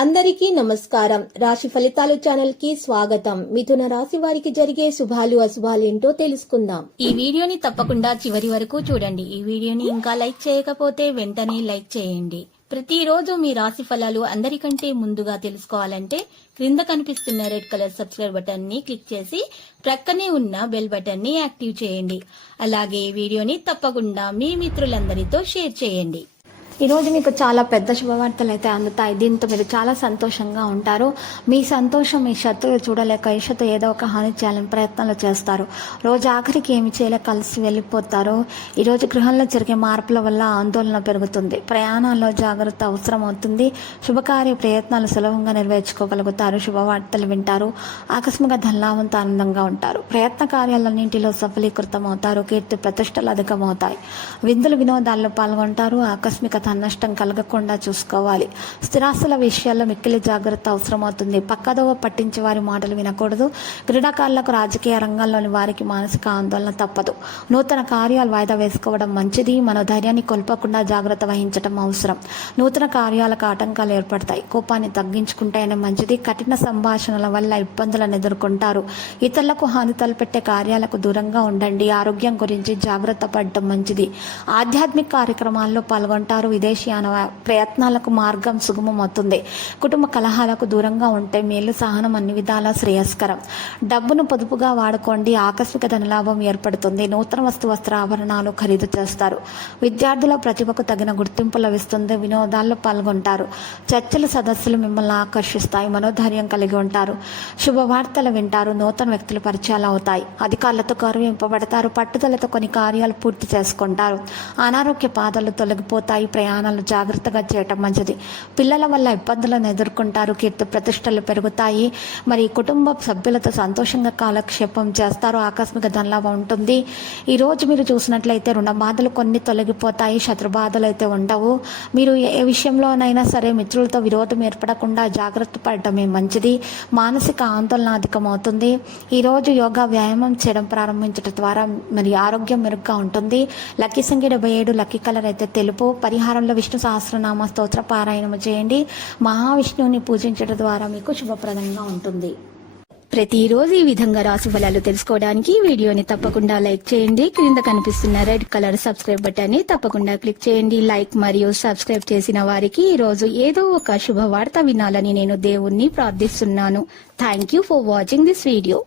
అందరికీ నమస్కారం. రాశి ఫలితాలు ఛానల్ కి స్వాగతం. మిథున రాశి వారికి జరిగే శుభాలు అశుభాలు ఏంటో తెలుసుకుందాం. ఈ వీడియోని తప్పకుండా చివరి వరకు చూడండి. ఈ వీడియోని ఇంకా లైక్ చేయకపోతే వెంటనే లైక్ చేయండి. ప్రతిరోజు మీ రాశి ఫలాలు అందరికంటే ముందుగా తెలుసుకోవాలంటే క్రింద కనిపిస్తున్న రెడ్ కలర్ సబ్స్క్రైబ్ బటన్ ని క్లిక్ చేసి ప్రక్కనే ఉన్న బెల్ బటన్ ని యాక్టివ్ చేయండి. అలాగే ఈ వీడియోని తప్పకుండా మీ మిత్రులందరితో షేర్ చేయండి. ఈరోజు మీకు చాలా పెద్ద శుభవార్తలు అయితే అందుతాయి. దీంతో మీరు చాలా సంతోషంగా ఉంటారు. మీ సంతోషం మీ శత్రువులు చూడలేక ఈషతో ఏదో ఒక హాని చేయాలని ప్రయత్నాలు చేస్తారు. రోజు ఆఖరికి ఏమి చేయలేక కలిసి వెళ్ళిపోతారు. ఈరోజు గృహంలో జరిగే మార్పుల వల్ల ఆందోళన పెరుగుతుంది. ప్రయాణాల్లో జాగ్రత్త అవసరం అవుతుంది. శుభకార్య ప్రయత్నాలు సులభంగా నెరవేర్చుకోగలుగుతారు. శుభవార్తలు వింటారు. ఆకస్మిక ధనలాభంతో ఆనందంగా ఉంటారు. ప్రయత్న కార్యాలన్నింటిలో సఫలీకృతం అవుతారు. కీర్తి ప్రతిష్టలు అధికమవుతాయి. విందులు వినోదాల్లో పాల్గొంటారు. ఆకస్మిక నష్టం కలగకుండా చూసుకోవాలి. స్థిరాస్తుల విషయాల్లో మిక్కిలి జాగ్రత్త అవసరమవుతుంది. పక్కదోవ పట్టించి వారి మాటలు వినకూడదు. క్రీడాకారులకు రాజకీయ రంగంలోని వారికి మానసిక ఆందోళన తప్పదు. నూతన కార్యాలు వాయిదా వేసుకోవడం మంచిది. మన ధైర్యాన్ని కోల్పోకుండా జాగ్రత్త వహించడం అవసరం. నూతన కార్యాలకు ఆటంకాలు ఏర్పడతాయి. కోపాన్ని తగ్గించుకుంటేనే మంచిది. కఠిన సంభాషణల వల్ల ఇబ్బందులను ఎదుర్కొంటారు. ఇతరులకు హాని తలపెట్టే కార్యాలకు దూరంగా ఉండండి. ఆరోగ్యం గురించి జాగ్రత్త పడటం మంచిది. ఆధ్యాత్మిక కార్యక్రమాల్లో పాల్గొంటారు. విదేశీయాన ప్రయత్నాలకు మార్గం సుగమమవుతుంది. కుటుంబ కలహాలకు దూరంగా ఉంటే మేలు. సహనం అన్ని విధాలా శ్రేయస్కరం. డబ్బును పొదుపుగా వాడుకోండి. ఆకస్మిక ధనలాభం ఏర్పడుతుంది. నూతన వస్త్ర ఆభరణాలు ఖరీదు చేస్తారు. విద్యార్థుల ప్రతిభకు తగిన గుర్తింపు లభిస్తుంది. వినోదాల్లో పాల్గొంటారు. చర్చల సదస్సులు మిమ్మల్ని ఆకర్షిస్తాయి. మనోధైర్యం కలిగి ఉంటారు. శుభవార్తలు వింటారు. నూతన వ్యక్తుల పరిచయాలు అవుతాయి. అధికారులతో గౌరవింపబడతారు. పట్టుదలతో కొన్ని కార్యాలు పూర్తి చేసుకుంటారు. అనారోగ్య బాధలు తొలగిపోతాయి. ప్రయాణాలు జాగ్రత్తగా చేయటం మంచిది. పిల్లల వల్ల ఇబ్బందులను ఎదుర్కొంటారు. కీర్తి ప్రతిష్టలు పెరుగుతాయి. మరి కుటుంబ సభ్యులతో సంతోషంగా కాలక్షేపం చేస్తారు. ఆకస్మిక ధనలాభం ఉంటుంది. ఈరోజు మీరు చూసినట్లయితే రుణ బాధలు కొన్ని తొలగిపోతాయి. శత్రు బాధలు అయితే ఉండవు. మీరు ఏ విషయంలోనైనా సరే మిత్రులతో విరోధం ఏర్పడకుండా జాగ్రత్త పడటమే మంచిది. మానసిక ఆందోళన అధికమవుతుంది. ఈరోజు యోగా వ్యాయామం చేయడం ప్రారంభించడం ద్వారా మరి ఆరోగ్యం మెరుగ్గా ఉంటుంది. లక్కీ సంఖ్య 77. లక్కీ కలర్ అయితే తెలుపు. పరిహారంలో విష్ణు సహస్రనామ స్తోత్ర పారాయణము చేయండి. మహావిష్ణువుని పూజించడం ద్వారా మీకు శుభప్రదంగా ఉంటుంది. ప్రతిరోజు ఈ విధంగా రాశి ఫలాలు తెలుసుకోవడానికి వీడియోని తప్పకుండా లైక్ చేయండి. క్రింద కనిపిస్తున్న రెడ్ కలర్ సబ్స్క్రైబ్ బటన్ ని తప్పకుండా క్లిక్ చేయండి. లైక్ మరియు సబ్స్క్రైబ్ చేసిన వారికి ఈ రోజు ఏదో ఒక శుభవార్త వినాలని నేను దేవుణ్ణి ప్రార్థిస్తున్నాను. Thank you for watching this video.